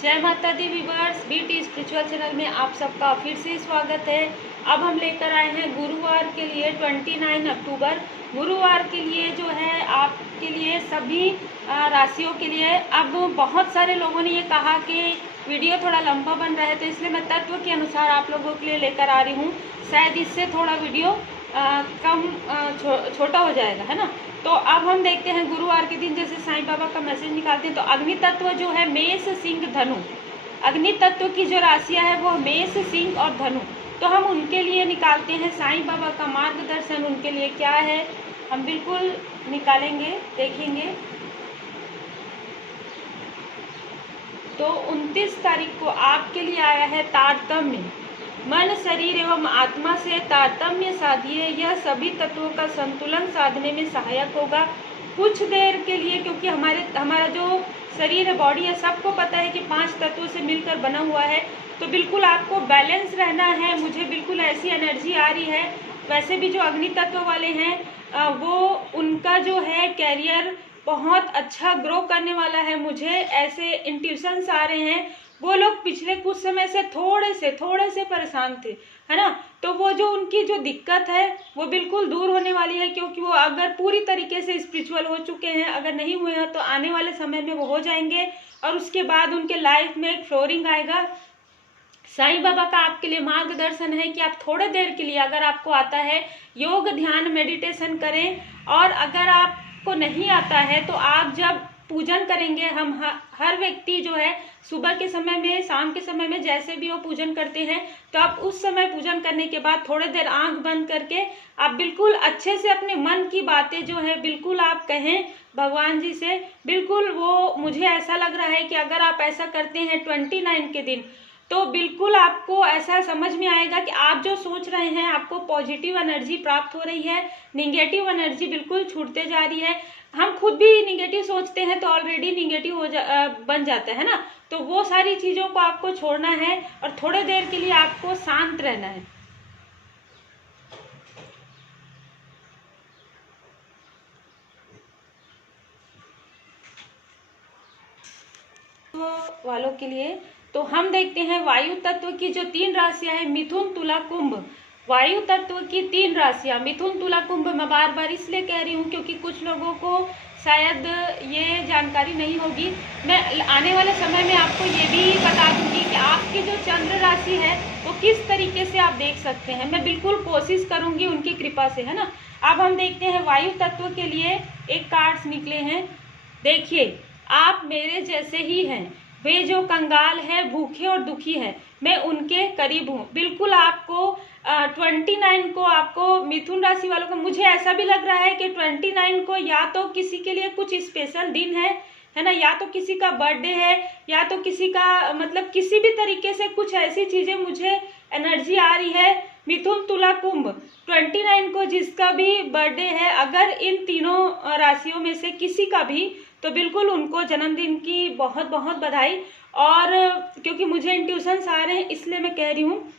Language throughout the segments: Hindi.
जय माता the viewers, BT spiritual channel में आप सबका फिर से स्वागत है। अब हम लेकर आए हैं गुरुवार के लिए 29 अक्टूबर, गुरुवार के लिए जो है आपके लिए सभी राशियों के लिए। अब बहुत सारे लोगों ने ये कहा कि वीडियो थोड़ा लंबा बन रहा है, तो इसलिए मैं तत्व के अनुसार आप लोगों के लिए लेकर आ रही हूँ। शायद इससे थोड़ा वीडियो कम छोटा हो जाएगा, है ना। तो अब हम देखते हैं गुरुवार के दिन जैसे साईं बाबा का मैसेज निकालते हैं। तो अग्नि तत्व जो है मेष सिंह धनु, अग्नि तत्व की जो राशियां है वो मेष सिंह और धनु। तो हम उनके लिए निकालते हैं साईं बाबा का मार्गदर्शन उनके लिए क्या है, हम बिल्कुल निकालेंगे, देखेंगे। तो 29 तारीख को आपके लिए आया है तारतम्य, मन शरीर एवं आत्मा से तारतम्य साधिए, यह सभी तत्वों का संतुलन साधने में सहायक होगा कुछ देर के लिए, क्योंकि हमारा जो शरीर है, बॉडी है, सबको पता है कि 5 तत्वों से मिलकर बना हुआ है। तो बिल्कुल आपको बैलेंस रहना है। मुझे बिल्कुल ऐसी एनर्जी आ रही है। वैसे भी जो अग्नि तत्व वाले हैं वो उनका जो है कैरियर बहुत अच्छा ग्रो करने वाला है। मुझे ऐसे इंट्यूशंस आ रहे हैं। वो लोग पिछले कुछ समय से थोड़े से परेशान थे, है ना। तो वो जो उनकी जो दिक्कत है वो बिल्कुल दूर होने वाली है, क्योंकि वो अगर पूरी तरीके से स्पिरिचुअल हो चुके हैं, अगर नहीं हुए हैं तो आने वाले समय में वो हो जाएंगे। और उसके बाद उनके लाइफ में एक फ्लोरिंग आएगा। साईं बाबा का आपके लिए मार्गदर्शन है कि आप थोड़े देर के लिए, अगर आपको आता है, योग ध्यान मेडिटेशन करें। और अगर आपको नहीं आता है तो आप जब पूजन करेंगे, हम हर व्यक्ति जो है सुबह के समय में, शाम के समय में, जैसे भी वो पूजन करते हैं, तो आप उस समय पूजन करने के बाद थोड़ी देर आंख बंद करके आप बिल्कुल अच्छे से अपने मन की बातें जो है बिल्कुल आप कहें भगवान जी से। बिल्कुल वो मुझे ऐसा लग रहा है कि अगर आप ऐसा करते हैं 29 के दिन, तो बिल्कुल आपको ऐसा समझ में आएगा कि आप जो सोच रहे हैं आपको पॉजिटिव एनर्जी प्राप्त हो रही है, निगेटिव एनर्जी बिल्कुल छूटते जा रही है। हम खुद भी निगेटिव सोचते हैं तो ऑलरेडी निगेटिव बन जाता है ना। तो वो सारी चीज़ों को आपको छोड़ना है और थोड़े देर के लिए आपको शांत रहना है। तो वालों के लिए तो हम देखते हैं वायु तत्व की जो 3 राशियां हैं, मिथुन तुला कुंभ। वायु तत्व की 3 राशियां मिथुन तुला कुंभ। मैं बार बार इसलिए कह रही हूँ क्योंकि कुछ लोगों को शायद ये जानकारी नहीं होगी। मैं आने वाले समय में आपको ये भी बता दूंगी कि आपकी जो चंद्र राशि है वो किस तरीके से आप देख सकते हैं। मैं बिल्कुल कोशिश करूंगी उनकी कृपा से, है ना। अब हम देखते हैं वायु तत्व के लिए एक कार्ड्स निकले हैं। देखिए, आप मेरे जैसे ही हैं, वे जो कंगाल है, भूखे और दुखी है, मैं उनके करीब हूँ। बिल्कुल आपको 29 को आपको मिथुन राशि वालों को, मुझे ऐसा भी लग रहा है कि 29 को या तो किसी के लिए कुछ स्पेशल दिन है ना, या तो किसी का बर्थडे है, या तो किसी का मतलब किसी भी तरीके से कुछ ऐसी चीजें मुझे एनर्जी आ रही है। मिथुन तुला कुंभ 29 को जिसका भी बर्थडे है, अगर इन तीनों राशियों में से किसी का भी, तो बिल्कुल उनको जन्मदिन की बहुत बहुत बधाई। और क्योंकि मुझे इंट्यूशंस आ रहे हैं इसलिए मैं कह रही हूँ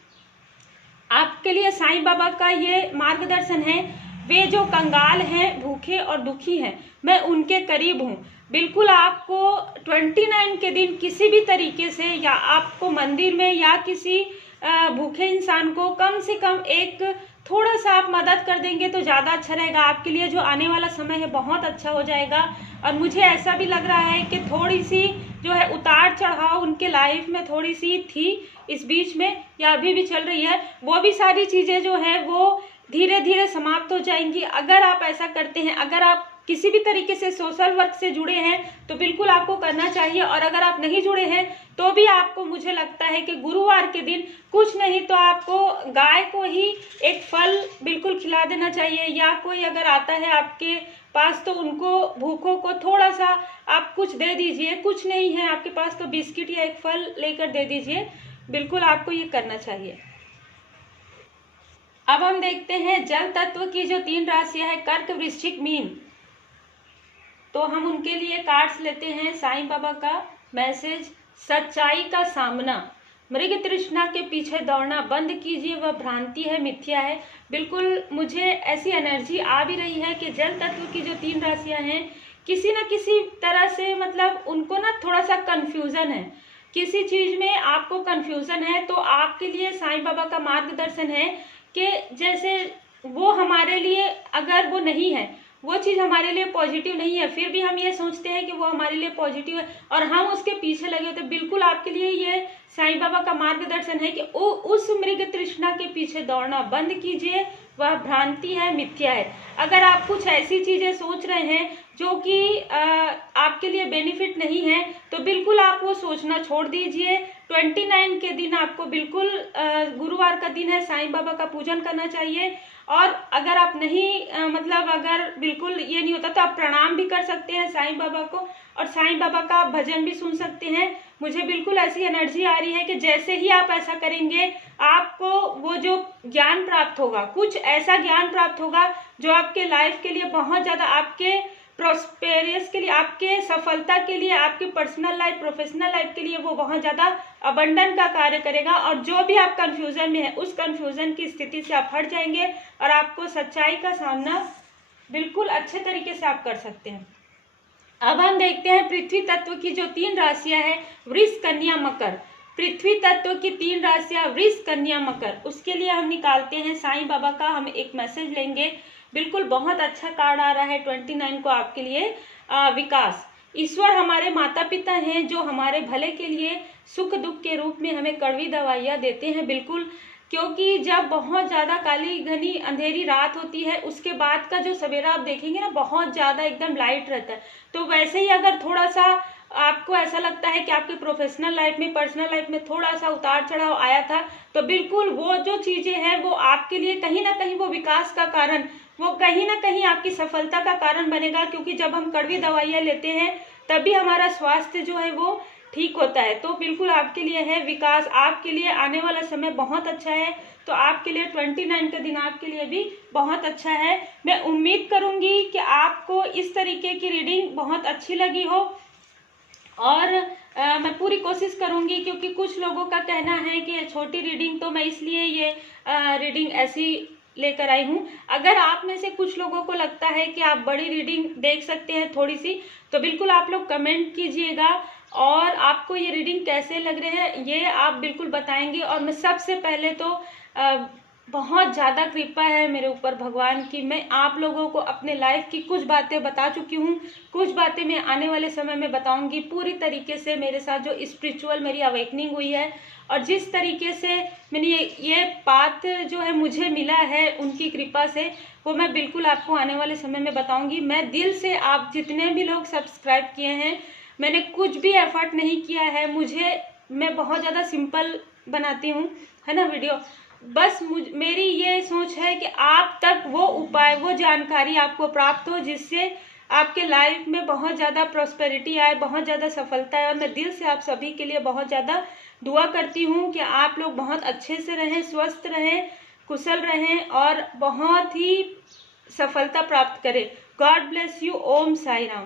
आपके लिए साईं बाबा का ये मार्गदर्शन है। वे जो कंगाल हैं, भूखे और दुखी हैं, मैं उनके करीब हूँ। बिल्कुल आपको 29 के दिन किसी भी तरीके से, या आपको मंदिर में या किसी भूखे इंसान को कम से कम एक थोड़ा सा आप मदद कर देंगे तो ज़्यादा अच्छा रहेगा। आपके लिए जो आने वाला समय है बहुत अच्छा हो जाएगा। और मुझे ऐसा भी लग रहा है कि थोड़ी सी जो है उतार चढ़ाव उनके लाइफ में थोड़ी सी थी इस बीच में, या अभी भी चल रही है, वो भी सारी चीज़ें जो है वो धीरे धीरे समाप्त हो जाएंगी अगर आप ऐसा करते हैं। अगर आप किसी भी तरीके से सोशल वर्क से जुड़े हैं तो बिल्कुल आपको करना चाहिए। और अगर आप नहीं जुड़े हैं तो भी आपको, मुझे लगता है कि गुरुवार के दिन कुछ नहीं तो आपको गाय को ही एक फल बिल्कुल खिला देना चाहिए, या कोई अगर आता है आपके पास तो उनको भूखों को थोड़ा सा आप कुछ दे दीजिए। कुछ नहीं है आपके पास तो बिस्किट या एक फल लेकर दे दीजिए। बिल्कुल आपको ये करना चाहिए। अब हम देखते हैं जल तत्व की जो 3 राशियां हैं, कर्क वृश्चिक मीन। तो हम उनके लिए कार्ड्स लेते हैं। साईं बाबा का मैसेज, सच्चाई का सामना, मृग तृष्णा के पीछे दौड़ना बंद कीजिए, वह भ्रांति है, मिथ्या है। बिल्कुल मुझे ऐसी एनर्जी आ भी रही है कि जल तत्व की जो 3 राशियां हैं, किसी न किसी तरह से मतलब उनको ना थोड़ा सा कंफ्यूजन है। किसी चीज में आपको कंफ्यूजन है तो आपके लिए साईं बाबा का मार्गदर्शन है कि जैसे वो हमारे लिए, अगर वो नहीं है, वो चीज़ हमारे लिए पॉजिटिव नहीं है, फिर भी हम ये सोचते हैं कि वो हमारे लिए पॉजिटिव है और हम उसके पीछे लगे होते, बिल्कुल आपके लिए ये साईं बाबा का मार्गदर्शन है कि उस मृग तृष्णा के पीछे दौड़ना बंद कीजिए, वह भ्रांति है, मिथ्या है। अगर आप कुछ ऐसी चीजें सोच रहे हैं जो कि आपके लिए बेनिफिट नहीं है तो बिल्कुल आप वो सोचना छोड़ दीजिए। 29 के दिन आपको बिल्कुल, गुरुवार का दिन है, साईं बाबा का पूजन करना चाहिए। और अगर आप नहीं मतलब अगर बिल्कुल ये नहीं होता तो आप प्रणाम भी कर सकते हैं साईं बाबा को और साईं बाबा का भजन भी सुन सकते हैं। मुझे बिल्कुल ऐसी एनर्जी आ रही है कि जैसे ही आप ऐसा करेंगे आपको वो जो ज्ञान प्राप्त होगा, कुछ ऐसा ज्ञान प्राप्त होगा जो आपके लाइफ के लिए बहुत ज़्यादा, आपके प्रोस्पेरियस के लिए, आपके सफलता के लिए, आपकी पर्सनल लाइफ, प्रोफेशनल लाइफ के लिए वो बहुत ज़्यादा अबंडन का कार्य करेगा। और जो भी आप कंफ्यूजन में है उस कंफ्यूजन की स्थिति से आप हट जाएंगे और आपको सच्चाई का सामना बिल्कुल अच्छे तरीके से आप कर सकते हैं। अब हम देखते हैं पृथ्वी तत्व की जो 3 राशियां हैं, वृष, कन्या, मकर। पृथ्वी तत्व की 3 राशियां वृष, कन्या, मकर, उसके लिए हम निकालते हैं साईं बाबा का, हम एक मैसेज लेंगे। बिल्कुल बहुत अच्छा कार्ड आ रहा है 29 को आपके लिए। विकास, ईश्वर हमारे माता पिता हैं जो हमारे भले के लिए सुख दुख के रूप में हमें कड़वी दवाइयाँ देते हैं। बिल्कुल, क्योंकि जब बहुत ज़्यादा काली घनी अंधेरी रात होती है उसके बाद का जो सवेरा आप देखेंगे ना, बहुत ज़्यादा एकदम लाइट रहता है। तो वैसे ही अगर थोड़ा सा आपको ऐसा लगता है कि आपके प्रोफेशनल लाइफ में, पर्सनल लाइफ में थोड़ा सा उतार चढ़ाव आया था, तो बिल्कुल वो जो चीज़ें हैं वो आपके लिए कहीं ना कहीं वो विकास का कारण, वो कहीं ना कहीं आपकी सफलता का कारण बनेगा। क्योंकि जब हम कड़वी दवाइयाँ लेते हैं तभी हमारा स्वास्थ्य जो है वो ठीक होता है। तो बिल्कुल आपके लिए है विकास, आपके लिए आने वाला समय बहुत अच्छा है। तो आपके लिए 29 का दिन आपके लिए भी बहुत अच्छा है। मैं उम्मीद करूंगी कि आपको इस तरीके की रीडिंग बहुत अच्छी लगी हो और मैं पूरी कोशिश करूंगी, क्योंकि कुछ लोगों का कहना है कि छोटी रीडिंग, तो मैं इसलिए ये रीडिंग ऐसी लेकर आई हूँ। अगर आप में से कुछ लोगों को लगता है कि आप बड़ी रीडिंग देख सकते हैं थोड़ी सी, तो बिल्कुल आप लोग कमेंट कीजिएगा और आपको ये रीडिंग कैसे लग रहे हैं ये आप बिल्कुल बताएंगे। और मैं सबसे पहले तो बहुत ज़्यादा कृपा है मेरे ऊपर भगवान की, मैं आप लोगों को अपने लाइफ की कुछ बातें बता चुकी हूँ, कुछ बातें मैं आने वाले समय में बताऊंगी। पूरी तरीके से मेरे साथ जो स्पिरिचुअल मेरी अवेकनिंग हुई है और जिस तरीके से मैंने ये बात जो है मुझे मिला है उनकी कृपा से, वो मैं बिल्कुल आपको आने वाले समय में बताऊंगी। मैं दिल से, आप जितने भी लोग सब्सक्राइब किए हैं, मैंने कुछ भी एफर्ट नहीं किया है, मैं बहुत ज़्यादा सिंपल बनाती हूँ, है ना वीडियो। बस मेरी ये सोच है कि आप तक वो उपाय, वो जानकारी आपको प्राप्त हो जिससे आपके लाइफ में बहुत ज़्यादा प्रॉस्पेरिटी आए, बहुत ज़्यादा सफलता आए। और मैं दिल से आप सभी के लिए बहुत ज़्यादा दुआ करती हूँ कि आप लोग बहुत अच्छे से रहें, स्वस्थ रहें, कुशल रहें और बहुत ही सफलता प्राप्त करें। God bless you. Om Sai Ram.